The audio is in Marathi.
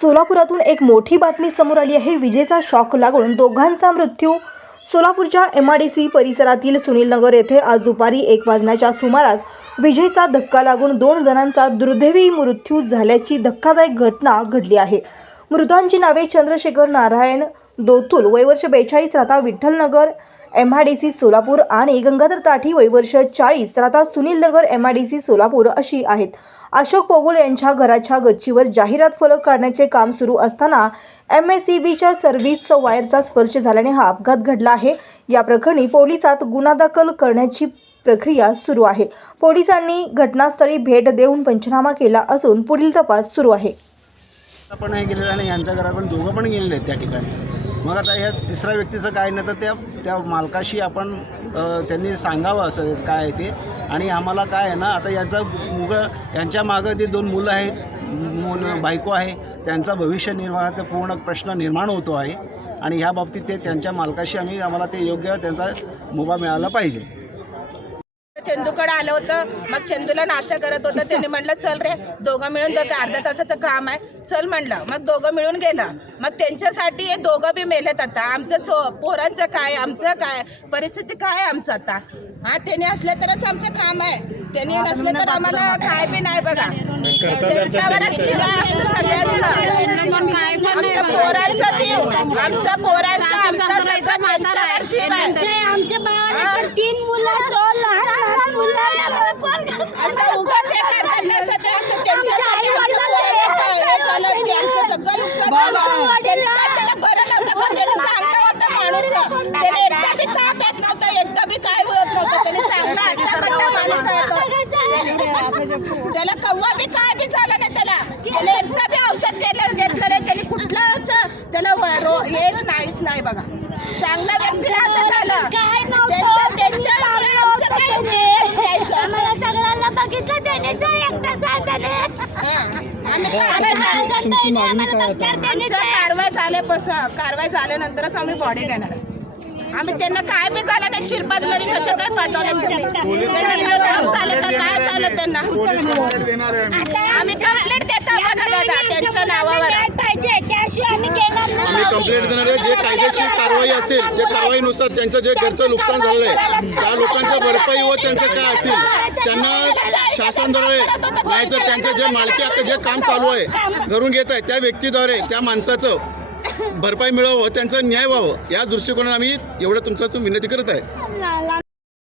सोलापुरातून एक मोठी बातमी समोर आली आहे. विजेचा शॉक लागून दोघांचा मृत्यू सोलापूरच्या एम आर डी सी परिसरातील सुनील नगर येथे आज दुपारी एक वाजण्याच्या सुमारास विजेचा धक्का लागून दोन जणांचा दुर्दैवी मृत्यू झाल्याची धक्कादायक घटना घडली आहे. मृतांची नावे चंद्रशेखर नारायण दोतुल वयवर्ष बेचाळीस राहता Vitthalnagar M I D C Solapur आणि गंगाधर ताठी वयवर्ष चाळीस. राहता Sunil Nagar M I D C Solapur अशी आहेत. अशोक पोगोल यांच्या घराच्या गच्चीवर जाहिरात फलक काढण्याचे काम सुरू असताना एम एस सी बीच्या सर्व्हिस वायरचा स्पर्श झाल्याने हा अपघात घडला आहे. या प्रकरणी पोलिसात गुन्हा दाखल करण्याची प्रक्रिया सुरू आहे. पोलिसांनी घटनास्थळी भेट देऊन पंचनामा केला असून पुढील तपास सुरू आहे. पण हे गेलेलं आणि यांच्या घरात पण दोघं पण गेलेले आहेत त्या ठिकाणी. मग आता ह्या तिसऱ्या व्यक्तीचं काय नाही तर त्या त्या मालकाशी आपण त्यांनी सांगावं असं काय आहे ते. आणि आम्हाला काय आहे ना आता यांचं मुग यांच्या मागं जे दोन मुलं आहेत मुलं बायको आहे त्यांचा भविष्य निर्वाहाचा पूर्ण प्रश्न निर्माण होतो आहे. आणि ह्या बाबतीत ते त्यांच्या मालकाशी आम्ही आम्हाला ते योग्य त्यांचा मुभा मिळाला पाहिजे. चंदूकडे आलं होतं मग चंदूला नाश्ता करत होतं त्यांनी म्हणलं चल रे दोघं मिळून तर अर्ध्या तासाचं काम आहे. चल म्हणलं. मग दोघं मिळून गेलं. मग त्यांच्यासाठी हे दोघं बी मेलेत आता. आमचं चो पोरांचं काय आमचं काय परिस्थिती काय आहे आमचं आता? हा त्यांनी असलं तरच आमचं काम आहे. त्यांनी नसलं तर आम्हाला काय बी नाही बघा. त्यांच्यावरच जीव आहे आमचं सगळ्यांचं. आमच्या पोरांचं जीव. आमच्या पोरांचं आमचं सगळं त्यांच्यावर जीव आहे आमचे आमच्या बाळाला तर तीन मुलं दोन लहान लहान मुलं आहे. कोण असं उगाच हे करतात ना, असं ते असं त्यांच्यासाठी आमच्या पोरांचं काय हे झालं की आमचं सगळं नुकसान झालं. त्यांनी काय त्याला बरं नव्हतं पण त्यांनी चांगला होता माणूस त्याने एकदा बी ताप येत नव्हता एकदा बी काय होत नव्हतं त्यांनी चांगला माणूस. त्याला कव्वा बी काय बी झालं नाही त्याला त्याला एकदा बी औषध घेतलं घेतलं नाही त्यांनी कुठलंच त्याला हेच नाहीच नाही बघा चांगल्या व्यक्तीला असं झालं काय नव्हतं. काय द्यायचं आम्हाला सगळ्यांना बघितलं त्याने जो आम्ही कारवाई झाली- तुमची मागणी काय आमचं कारवाई झाल्यापासून कारवाई झाल्यानंतरच आम्ही बॉडी घेणार आहे. आम्ही त्यांना काय बी झालं नाही शिरपात मध्ये कसं काय पाठवलं? त्यांना काय झालं का काय झालं त्यांना? आम्ही कंप्लेंट देतो. बघा दादा त्यांच्या नावावर पाहिजे. त्याशिवाय आम्ही घेणार आम्ही नाही कंप्लेंट देणार आहे. जे कायदेशीर कारवाई असेल ते कारवाईनुसार त्यांचं जे घरचं नुकसान झालेलं आहे त्या लोकांच्या भरपाई व त्यांचं काय असेल त्यांना शासनद्वारे नाहीतर त्यांचं जे मालकी आता जे काम चालू आहे घरून घेत आहे त्या व्यक्तीद्वारे त्या माणसाचं भरपाई मिळावं त्यांचं न्याय व्हावं या दृष्टिकोनाने आम्ही एवढं तुमचं विनंती करत आहे.